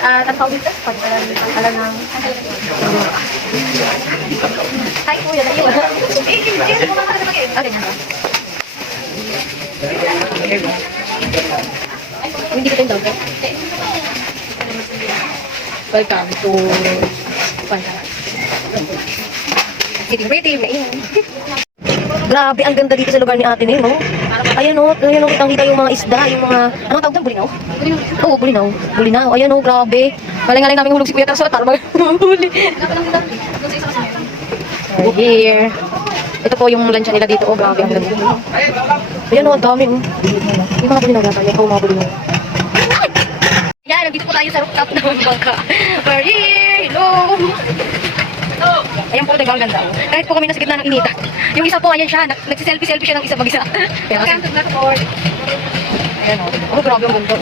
Ang tawag dito? Pagkala ng... Hi, kuya. Naiwan. Ganyan ba? Hindi ko tayo down. Welcome to... Sitting pretty, mainit. Grabe, ang ganda dito sa lugar ni ate Neng, no? Ayan o, kitang-kita yung mga isda, yung mga... Anong tawag doon? Bulinaw? Oo, bulinaw. Bulinaw. Ayan o, grabe. Galing-galing namin hulog si Kuya Tarso at para mag-huli. Here. Ito po yung lansya nila dito. Oh, grabe, ang ganda. Ayan o, ang dami o. Yung mga bulinaw natin. Yung mga bulinaw. Yan, nandito po tayo sa rooftop ng bangka. We're here! Hello! Ayan po, diba ang ganda. Kahit po kami nasa gitna ng inita. Yung isa po, ayan siya. Nagsiselfie-selfie siya ng isa mag-isa. Ayan o. Oh, grabe ang ganda.